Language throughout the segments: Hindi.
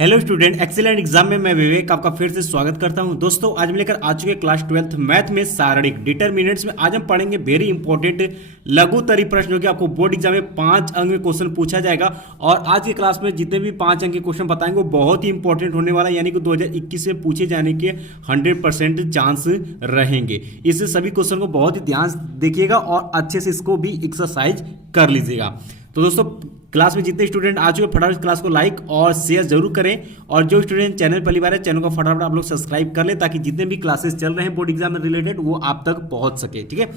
हेलो स्टूडेंट, एक्सीलेंट एग्जाम में मैं विवेक आपका फिर से स्वागत करता हूं। दोस्तों आज हम लेकर आ चुके क्लास 12th मैथ में सारणिक डिटरमिनेंट्स में। आज हम पढ़ेंगे वेरी इंपॉर्टेंट लघुत्तरी प्रश्न, जो कि आपको बोर्ड एग्जाम में 5 अंक में क्वेश्चन पूछा जाएगा। और आज की क्लास में जितने भी 5 अंक के क्वेश्चन बताएंगे वो बहुत ही इंपॉर्टेंट होने वाला है, यानी कि 2021 से पूछे जाने के 100% चांस रहेंगे। इससे सभी क्वेश्चन को बहुत ही ध्यान देखिएगा और अच्छे से इसको भी एक्सरसाइज कर लीजिएगा। तो दोस्तों क्लास में जितने स्टूडेंट आ चुके फटाफट क्लास को लाइक और शेयर जरूर करें, और जो स्टूडेंट चैनल पहली बार है चैनल को फटाफट आप लोग सब्सक्राइब कर लें, ताकि जितने भी क्लासेस चल रहे हैं बोर्ड एग्जाम में रिलेटेड वो आप तक पहुंच सके। ठीक है,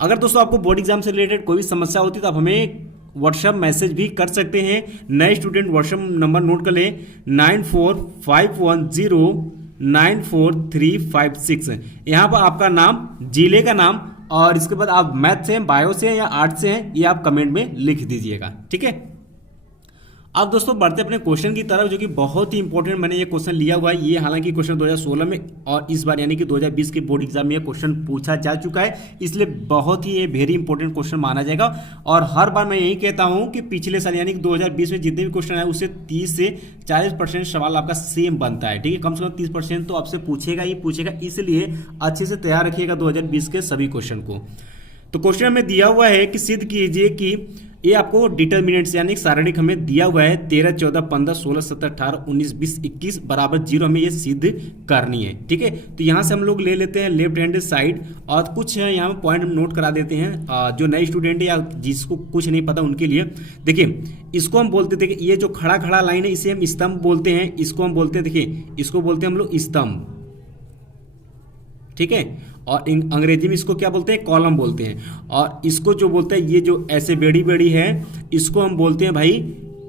अगर दोस्तों आपको बोर्ड एग्जाम से रिलेटेड कोई भी समस्या होती है तो आप हमें व्हाट्सएप मैसेज भी कर सकते हैं। नए स्टूडेंट व्हाट्सएप नंबर नोट कर लें 9451094356। यहाँ पर आपका नाम, जिले का नाम, और इसके बाद आप मैथ से हैं, बायो से हैं या आर्ट से हैं, ये आप कमेंट में लिख दीजिएगा। ठीक है, अब दोस्तों बढ़ते अपने क्वेश्चन की तरफ, जो कि बहुत ही इंपॉर्टेंट मैंने ये क्वेश्चन लिया हुआ है। ये हालांकि क्वेश्चन 2016 में और इस बार यानी कि 2020 के बोर्ड एग्जाम में ये क्वेश्चन पूछा जा चुका है, इसलिए बहुत ही ये वेरी इंपॉर्टेंट क्वेश्चन माना जाएगा। और हर बार मैं यही कहता हूं कि पिछले साल यानी कि 2020 में जितने भी क्वेश्चन आए उससे 30 से 40% सवाल आपका सेम बनता है। ठीक है, कम से कम 30% तो आपसे पूछेगा ही पूछेगा, इसलिए अच्छे से तैयार रखिएगा 2020 के सभी क्वेश्चन को। तो क्वेश्चन हमें दिया हुआ है कि सिद्ध कीजिए कि ये आपको डिटरमिनेंट्स यानी सारणिक हमें दिया हुआ है 13, 14, 15, 16, 17, 18, 19, 20, 21 बराबर 0 हमें ये सिद्ध करनी है। ठीक है, तो यहाँ से हम लोग ले लेते हैं लेफ्ट हैंड साइड और कुछ यहाँ पे पॉइंट नोट करा देते हैं जो नए स्टूडेंट है या जिसको कुछ नहीं पता उनके लिए। देखिए, इसको हम बोलते थे कि ये जो खड़ा खड़ा लाइन है इसे हम स्तंभ बोलते हैं। इसको हम बोलते हैं, देखिए इसको बोलते हैं हम लोग स्तंभ। ठीक है, और अंग्रेजी में इसको क्या बोलते हैं, कॉलम बोलते हैं। और इसको जो बोलते हैं, ये जो ऐसे बेड़ी बेड़ी है इसको हम बोलते हैं भाई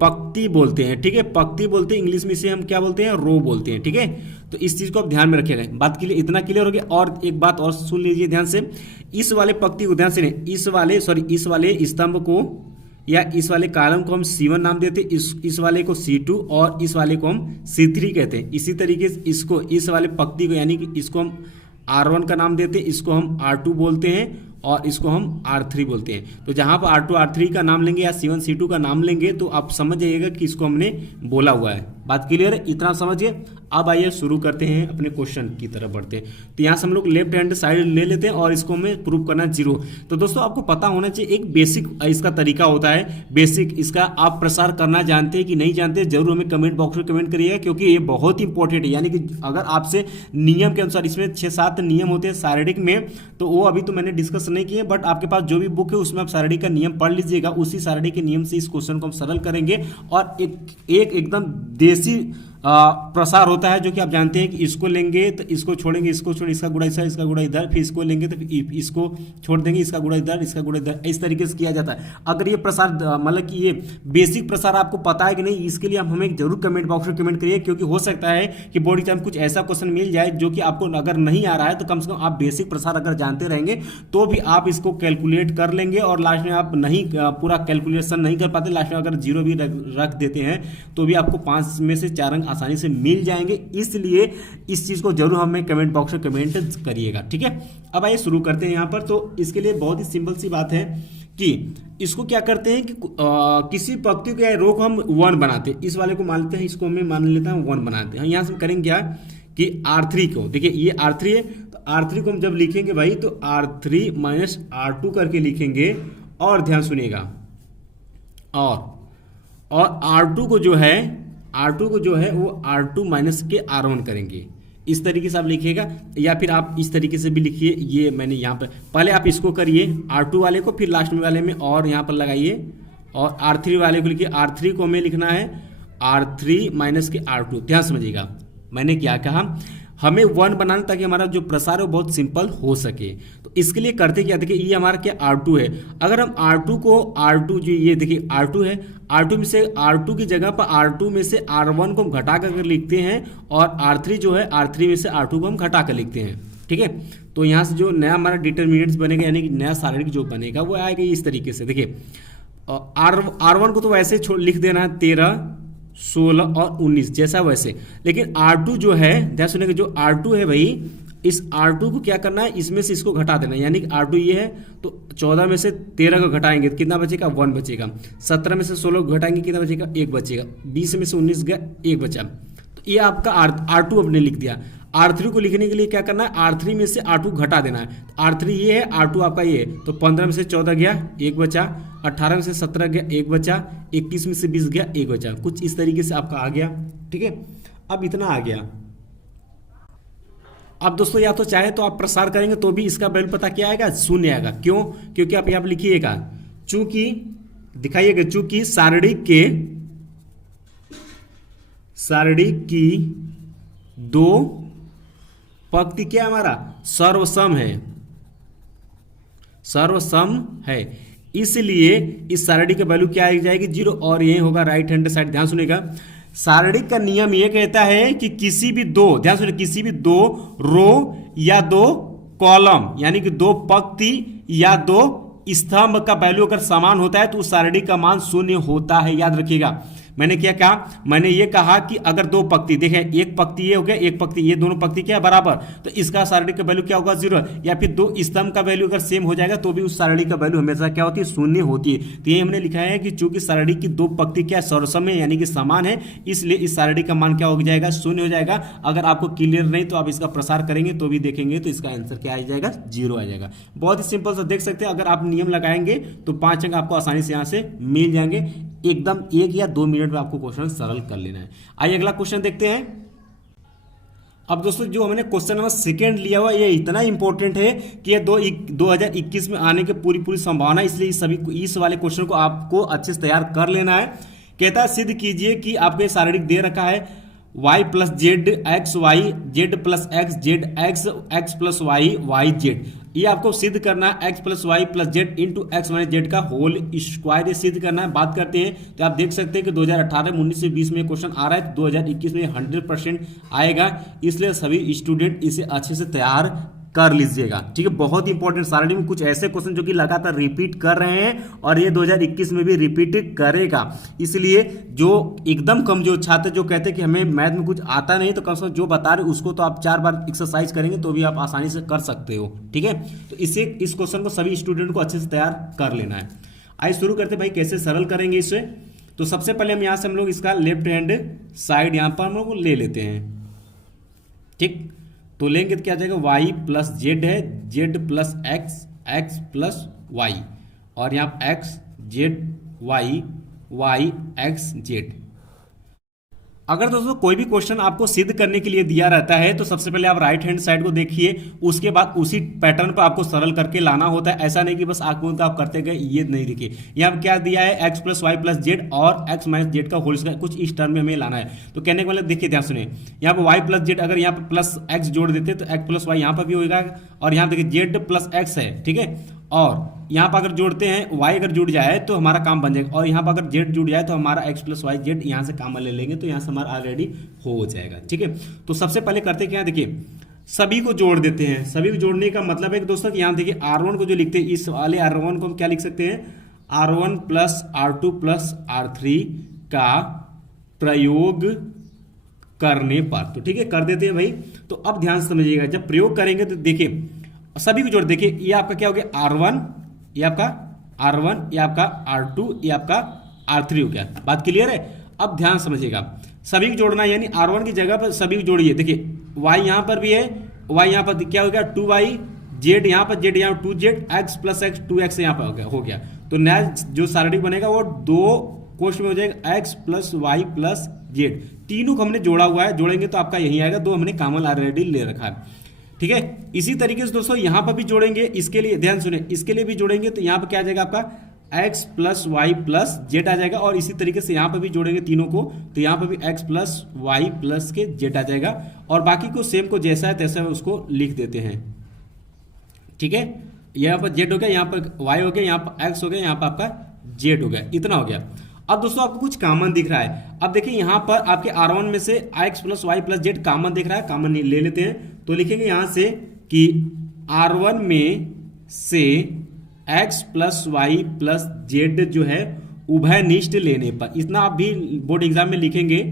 पंक्ति बोलते हैं। ठीक है, पंक्ति बोलते हैं, इंग्लिश में इसे हम क्या बोलते हैं, रो बोलते हैं। ठीक है, तो इस चीज को आप ध्यान में रखिएगा। बात के लिए इतना क्लियर हो गया। और एक बात और सुन लीजिए ध्यान से, इस वाले पंक्ति को ध्यान से नहीं, इस वाले स्तंभ को या इस वाले कॉलम को हम C1 नाम देते हैं, इस वाले को C2 और इस वाले को हम C3 कहते हैं। इसी तरीके से इसको, इस वाले पंक्ति को यानी कि इसको हम R1 का नाम देते हैं, इसको हम R2 बोलते हैं और इसको हम R3 बोलते हैं। तो जहां पर R2 R3 का नाम लेंगे या C1 C2 का नाम लेंगे तो आप समझ जाइएगा कि इसको हमने बोला हुआ है। बात क्लियर है, इतना समझिए। अब आइए शुरू करते हैं, अपने क्वेश्चन की तरफ बढ़ते हैं। तो यहाँ से हम लोग लेफ्ट हैंड साइड ले लेते हैं और इसको हमें प्रूव करना 0। तो दोस्तों आपको पता होना चाहिए एक बेसिक इसका तरीका होता है, बेसिक इसका आप प्रसार करना जानते हैं कि नहीं जानते, जरूर हमें कमेंट बॉक्स में कमेंट करिएगा, क्योंकि ये बहुत इंपॉर्टेंट है। यानी कि अगर आपसे नियम के अनुसार, इसमें 6-7 नियम होते हैं सारणिक में, तो वो अभी तो मैंने डिस्कस नहीं किए, बट आपके पास जो भी बुक है उसमें आप सारणिक का नियम पढ़ लीजिएगा। उसी सारणिक के नियम से इस क्वेश्चन को हम सरल करेंगे। और एक एकदम देसी प्रसार होता है, जो कि आप जानते हैं कि इसको लेंगे तो इसको छोड़ेंगे, इसको छोड़, इसका गुणा इधर, इसका गुणा इधर, फिर इसको लेंगे तो इसको छोड़ देंगे, इसका गुणा इधर, इसका गुणा इधर, इस तरीके से किया जाता है। अगर ये प्रसार मतलब कि ये बेसिक प्रसार आपको पता है कि नहीं, इसके लिए आप हमें जरूर कमेंट बॉक्स में कमेंट करिए, क्योंकि हो सकता है कि बोर्ड एग्जाम कुछ ऐसा क्वेश्चन मिल जाए जो कि आपको अगर नहीं आ रहा है तो कम से कम आप बेसिक प्रसार अगर जानते रहेंगे तो भी आप इसको कैलकुलेट कर लेंगे। और लास्ट में आप नहीं पूरा कैलकुलेशन नहीं कर पाते, लास्ट में अगर 0 भी रख देते हैं तो भी आपको 5 में से 4 अंक आसानी से मिल जाएंगे। इसलिए इस चीज को जरूर हमें कमेंट बॉक्स में कमेंट करिएगा। ठीक है, अब आइए शुरू करते हैं यहाँ पर। तो इसके लिए बहुत ही सिंपल सी बात है कि इसको क्या करते हैं कि किसी पंक्ति को या रो को हम 1 बनाते हैं। इस वाले को मान लेते हैं, इसको हमें मान लेते हैं 1 बनाते हैं। यहाँ से हम करेंगे क्या कि R3 को, देखिए ये R3 है, तो R3 को हम जब लिखेंगे भाई तो R3 माइनस R2 करके लिखेंगे। और ध्यान सुनिएगा, और R2 को जो है वो R2 माइनस के R1 करेंगे। इस तरीके से आप लिखिएगा, या फिर आप इस तरीके से भी लिखिए। ये मैंने यहाँ पर पहले आप इसको करिए R2 वाले को, फिर लास्ट में वाले में और यहाँ पर लगाइए, और R3 वाले को लिखिए। R3 को हमें लिखना है R3 माइनस के R2। ध्यान समझिएगा मैंने क्या कहा, हमें 1 बनाना ताकि हमारा जो प्रसार है वो बहुत सिंपल हो सके। तो इसके लिए करते क्या, देखिए ये हमारा क्या R2 है। अगर हम R2 को R2 जो ये देखिए R2 है, R2 में से R2 की जगह पर R2 में से R1 को हम घटा कर लिखते हैं, और R3 जो है R3 में से R2 को हम घटा कर लिखते हैं। ठीक है, तो यहाँ से जो नया हमारा डिटरमिनेंट्स बनेगा यानी कि नया सारणिक जो बनेगा वो आएगा इस तरीके से। देखिए R1 को तो वैसे लिख देना है 13, 16 और 19 जैसा वैसे, लेकिन R2 जो है, ध्यान सुनिएगा, जो R2 है भाई, इस R2 को क्या करना है, इसमें से इसको घटा देना है, यानी कि R2 ये है तो 14 में से 13 को घटाएंगे तो कितना बचेगा, 1 बचेगा। 17 में से 16 को घटाएंगे कितना बचेगा, 1 बचेगा। 20 में से 19 गया, 1 बचा। तो ये आपका R2 आपने लिख दिया। R3 को लिखने के लिए क्या करना है, R3 में से R2 घटा देना है। R3 ये है, R2 आपका ये है, तो 15 में से 14 गया, 1 बचा। 18 में से 17 गया, 1 बचा। 21 में से 20 गया, 1 बचा। कुछ इस तरीके से आपका आ गया, ठीक है। अब इतना आ गया। अब दोस्तों या तो चाहे तो आप प्रसार करेंगे तो भी इसका वैल्यू पता क्या आएगा, 0 आएगा। क्यों, क्योंकि आप यहाँ पर लिखिएगा चूंकि, दिखाइएगा चूंकि सारणी की 2 पंक्ति क्या है हमारा, सर्वसम है, इसलिए इस सारणी का वैल्यू क्या आ जाएगी, 0। और ये होगा राइट हैंड साइड। ध्यान सुनिएगा, सारणी का नियम ये कहता है कि किसी भी 2, ध्यान सुनिए, किसी भी 2 रो या 2 कॉलम, यानी कि 2 पंक्ति या 2 स्तंभ का वैल्यू अगर समान होता है तो उस सारणी का मान 0 होता है। याद रखिएगा, मैंने क्या कहा, मैंने ये कहा कि अगर 2 पंक्ति, देखें एक पंक्ति ये हो गया, एक पंक्ति ये, दोनों पंक्ति क्या है, बराबर, तो इसका सारणी का वैल्यू क्या होगा, 0। या फिर 2 स्तंभ का वैल्यू अगर सेम हो जाएगा तो भी उस सारणी का वैल्यू हमेशा क्या होती है, 0 होती है। तो ये हमने लिखा है कि चूंकि सारणी की 2 पंक्ति क्या सर्वसम है, यानी कि समान है, इसलिए इस सारणी का मान क्या हो जाएगा, 0 हो जाएगा। अगर आपको क्लियर नहीं तो आप इसका प्रसार करेंगे तो भी देखेंगे तो इसका आंसर क्या आ जाएगा, 0 आ जाएगा। बहुत ही सिंपल सा देख सकते हैं। अगर आप नियम लगाएंगे तो 5 अंक आपको आसानी से यहाँ से मिल जाएंगे। एकदम 1 या 2 मिनट में आपको क्वेश्चन सरल कर लेना है। आइए अगला क्वेश्चन देखते हैं। अब दोस्तों जो हमने क्वेश्चन नंबर 2 लिया हुआ, ये इतना इंपॉर्टेंट है कि ये 2021 में आने की पूरी संभावना, इसलिए इस वाले क्वेश्चन को आपको अच्छे से तैयार कर लेना है। कहता है सिद्ध कीजिए कि आपके सारणिक दे रखा है y plus Z X Y, Z plus X, Z X, X plus Y, Y Z. ये आपको सिद्ध करना है, X plus Y plus Z into X minus Z का होल स्क्वायर, ये सिद्ध करना है। बात करते हैं तो आप देख सकते हैं कि 2018 में 19 से 20 में क्वेश्चन आ रहा है, तो 2021 में 100% आएगा, इसलिए सभी स्टूडेंट इसे अच्छे से तैयार कर लीजिएगा, ठीक है। बहुत इंपॉर्टेंट, सारणी में कुछ ऐसे क्वेश्चन जो कि लगातार रिपीट कर रहे हैं और ये 2021 में भी रिपीट करेगा। इसलिए जो एकदम कमजोर छात्र जो कहते हैं कि हमें मैथ में कुछ आता नहीं, तो कम से कम जो बता रहे उसको तो आप 4 बार एक्सरसाइज करेंगे तो भी आप आसानी से कर सकते हो, ठीक है। तो इस क्वेश्चन को सभी स्टूडेंट को अच्छे से तैयार कर लेना है। आइए शुरू करते भाई, कैसे सरल करेंगे इसे। तो सबसे पहले हम यहाँ से हम लोग इसका लेफ्ट हैंड साइड यहाँ पर हम लोग ले लेते हैं, ठीक। तो लेंगे तो क्या आ जाएगा, y प्लस जेड है, z plus X, X plus Y, और यहाँ X Z Y, Y X Z. अगर दोस्तों कोई भी क्वेश्चन आपको सिद्ध करने के लिए दिया रहता है तो सबसे पहले आप राइट हैंड साइड को देखिए, उसके बाद उसी पैटर्न पर आपको सरल करके लाना होता है। ऐसा नहीं कि बस आप करते गए, ये नहीं। देखिए यहाँ पर क्या दिया है, X plus Y plus Z और एक्स माइनस जेड का होल स्क्वायर, कुछ इस टर्म में हमें लाना है। तो कहने का मतलब देखिए, ध्यान सुनिए, यहाँ पर वाई प्लस जेड, अगर यहाँ पर प्लस एक्स जोड़ देते तो एक्स प्लस वाई यहाँ पर भी होगा, और यहाँ देखिए जेड प्लस एक्स है, ठीक है। और यहाँ पर अगर जोड़ते हैं y अगर जुड़ जाए तो हमारा काम बन जाएगा, और यहाँ पर अगर z जुड़ जाए तो हमारा x प्लस वाई जेड यहाँ से काम ले लेंगे, तो यहाँ से हमारा ऑलरेडी हो जाएगा, ठीक है। तो सबसे पहले करते क्या, देखिए सभी को जोड़ देते हैं। सभी को जोड़ने का मतलब है कि दोस्तों कि यहाँ देखिए R1 को जो लिखते हैं, इस वाले R1 को हम क्या लिख सकते हैं, R1 plus R2 plus R3 का प्रयोग करने पर, तो ठीक है, कर देते हैं भाई। तो अब ध्यान से समझिएगा, जब प्रयोग करेंगे तो देखिए सभी को जोड़, देखिए ये आपका क्या हो गया, R1, ये आपका R1, ये आपका R2, ये आपका R3 हो गया। बात क्लियर है। अब ध्यान समझिएगा, सभी को जोड़ना, यानी R1 की जगह पर सभी को जोड़िए। देखिए y यहाँ पर भी है, y यहाँ पर क्या हो गया 2y, z यहाँ पर, z यहाँ 2z, x plus x 2x यहाँ पर हो गया। तो नया जो सारणी बनेगा वो 2 कोष्ठ में हो जाएगा, x plus Y plus Z. तीनों को हमने जोड़ा हुआ है, जोड़ेंगे तो आपका यही आएगा, 2 हमने कॉमन ऑलरेडी ले रखा है, ठीक है। इसी तरीके से दोस्तों यहाँ पर भी जोड़ेंगे, इसके लिए ध्यान सुने, इसके लिए भी जोड़ेंगे तो यहाँ पर क्या आ जाएगा आपका x plus Y plus z आ जाएगा, और इसी तरीके से यहाँ पर भी जोड़ेंगे तीनों को, तो यहाँ पर भी x प्लस वाई प्लस के जेड आ जाएगा, और बाकी को सेम को जैसा है तैसा है उसको लिख देते हैं, ठीक है। यहाँ पर जेड हो गया, यहाँ पर वाई हो गया, यहाँ पर x हो गया, यहाँ पर आपका जेड हो गया, इतना हो गया। अब दोस्तों आपको कुछ कॉमन दिख रहा है। अब देखिए यहाँ पर आपके R1 में से x plus Y plus Z common दिख रहा है, कॉमन ले लेते हैं। तो लिखेंगे यहाँ से कि R1 में से x plus Y plus Z जो है उभयनिष्ठ लेने पर, इतना आप भी बोर्ड एग्जाम में लिखेंगे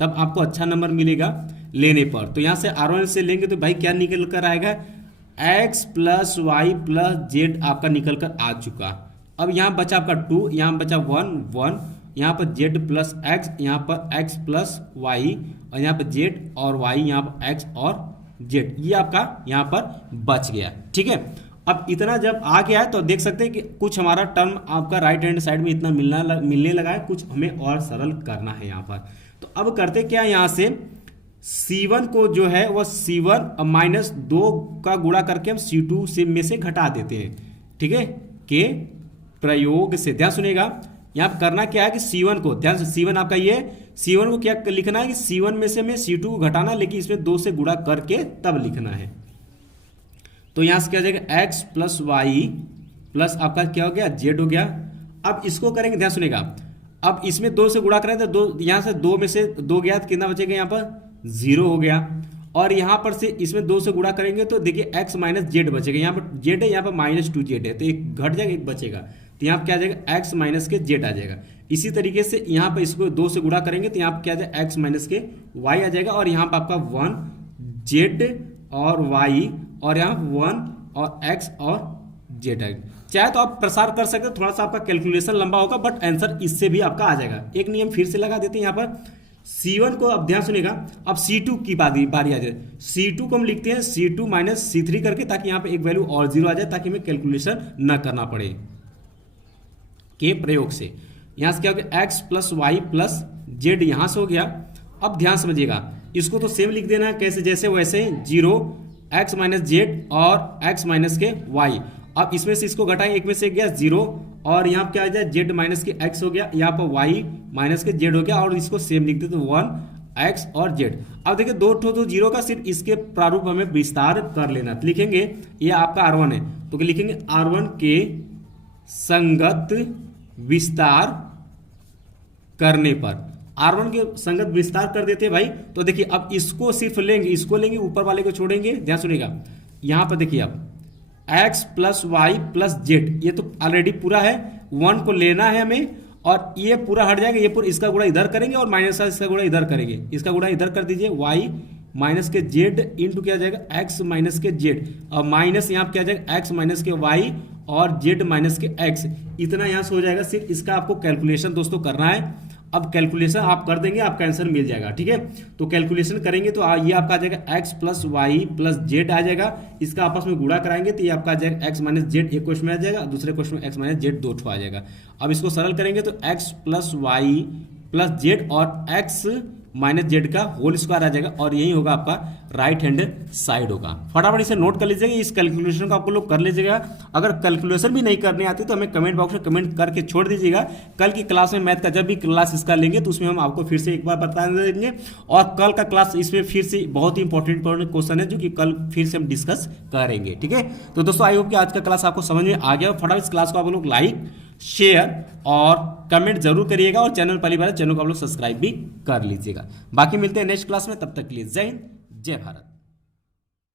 तब आपको अच्छा नंबर मिलेगा। लेने पर। तो यहाँ से R1 से लेंगे तो भाई क्या निकल कर आएगा, x plus Y plus Z आपका निकल कर आ चुका। अब यहाँ बचा आपका 2, यहाँ बचा 1 1, यहाँ पर z प्लस एक्स, यहाँ पर x प्लस वाई, और यहाँ पर z और y, यहाँ पर x और z, ये आपका यहाँ पर बच गया। ठीक है, अब इतना जब आ गया है तो देख सकते हैं कि कुछ हमारा टर्म आपका राइट हैंड साइड में इतना मिलने लगा है, कुछ हमें और सरल करना है यहाँ पर। तो अब करते क्या, यहाँ से C1 को जो है वह C1 माइनस 2 का गुणा करके हम C2 से में से घटा देते हैं। ठीक है, के प्रयोग से ध्यान सुनिएगा, यहाँ पर करना क्या है कि C1 को, ध्यान से C1 आपका ये, C1 को क्या लिखना है कि C1 में से हमें C2 को घटाना, लेकिन इसमें 2 से गुणा करके तब लिखना है। तो यहाँ से क्या हो जाएगा, x प्लस वाई प्लस आपका क्या हो गया, z हो गया। अब इसको करेंगे, ध्यान सुनेगा, अब इसमें 2 से गुणा करें तो 2, यहाँ से 2 में से 2 गया तो कितना बचेगा, यहाँ पर 0 हो गया। और यहाँ पर से इसमें 2 से गुणा करेंगे तो देखिए x माइनस जेड बचेगा, यहाँ पर z है, यहाँ पर माइनस 2z है, तो एक घट जाएगा एक बचेगा, तो यहाँ पर क्या आ जाएगा, x माइनस के z आ जाएगा। इसी तरीके से यहाँ पर इसको 2 से गुणा करेंगे तो यहाँ पर क्या आ जाएगा, x माइनस के y आ जाएगा, और यहाँ पर आपका 1 z और y, और यहाँ 1 और x और z है। चाहे तो आप प्रसार कर सकते हैं, थोड़ा सा आपका कैलकुलेशन लंबा होगा, बट आंसर इससे भी आपका आ जाएगा। एक नियम फिर से लगा देते हैं यहाँ पर, C1 को अब ध्यान सुनेगा, अब C2 की बारी आ जाए, C2 को हम लिखते हैं C2 माइनस C3 करके, ताकि यहाँ पे एक वैल्यू और 0 आ जाए, ताकि हमें कैलकुलेशन न करना पड़े के प्रयोग से। यहाँ से क्या हो गया, x plus Y plus Z यहाँ से हो गया। अब ध्यान समझिएगा, इसको तो सेम लिख देना कैसे जैसे वैसे, 0 x माइनस जेड और x माइनस के y। अब इसमें से इसको घटाएं, एक में से गया 0, और यहाँ क्या आ जाए, z माइनस के x हो गया, यहाँ पर y माइनस के z हो गया, और इसको सेम लिख देते 1 x और z। अब देखिए 2 तो 0 का, सिर्फ इसके प्रारूप हमें विस्तार कर लेना, तो लिखेंगे ये आपका R1 है, तो लिखेंगे R1 के संगत विस्तार करने पर, R1 के संगत विस्तार कर देते हैं भाई। तो देखिए अब इसको सिर्फ लेंगे, इसको लेंगे, ऊपर वाले को छोड़ेंगे। ध्यान सुनिएगा, यहाँ पर देखिए अब x plus Y plus Z, ये तो ऑलरेडी पूरा है, 1 को लेना है हमें, और ये पूरा हट जाएगा, ये पूरा इसका गुणा इधर करेंगे और माइनस का इसका गुणा इधर करेंगे, इसका गुणा इधर कर दीजिए, y माइनस के जेड इंटू क्या जाएगा, x माइनस के जेड, और माइनस यहाँ क्या जाएगा, x माइनस के y और z माइनस के x, इतना यहाँ से हो जाएगा। सिर्फ इसका आपको कैलकुलेशन दोस्तों करना है। अब कैलकुलेशन आप कर देंगे, आपका आंसर मिल जाएगा। ठीक है, तो कैलकुलेशन करेंगे तो ये आपका आ जाएगा x plus Y plus z आ जाएगा, इसका आपस में गुणा कराएंगे तो ये आपका आ जाएगा x माइनस जेड, एक क्वेश्चन में आ जाएगा, दूसरे क्वेश्चन में x माइनस जेड 2 ठो आ जाएगा। अब इसको सरल करेंगे तो x plus Y plus Z और x माइनस जेड का होल स्क्वायर आ जाएगा, और यही होगा आपका राइट हैंड साइड होगा। फटाफट इसे नोट कर लीजिएगा, इस कैलकुलेशन को आप लोग कर लीजिएगा। अगर कैलकुलेशन भी नहीं करने आती तो हमें कमेंट बॉक्स में कमेंट करके छोड़ दीजिएगा। कल की क्लास में मैथ का जब भी क्लास इसका लेंगे तो उसमें हम आपको फिर से एक बार बता देंगे, और कल का क्लास इसमें फिर से बहुत ही इंपॉर्टेंट क्वेश्चन है जो कि कल फिर से हम डिस्कस करेंगे। ठीक है, तो दोस्तों आई होप कि आज का क्लास आपको समझ में आ गया। फटाफट इस क्लास को आप लोग लाइक शेयर और कमेंट जरूर करिएगा, और चैनल पहली बार चैनल को आप लोग सब्सक्राइब भी कर लीजिएगा। बाकी मिलते हैं नेक्स्ट क्लास में, तब तक के लिए जय हिंद जय भारत।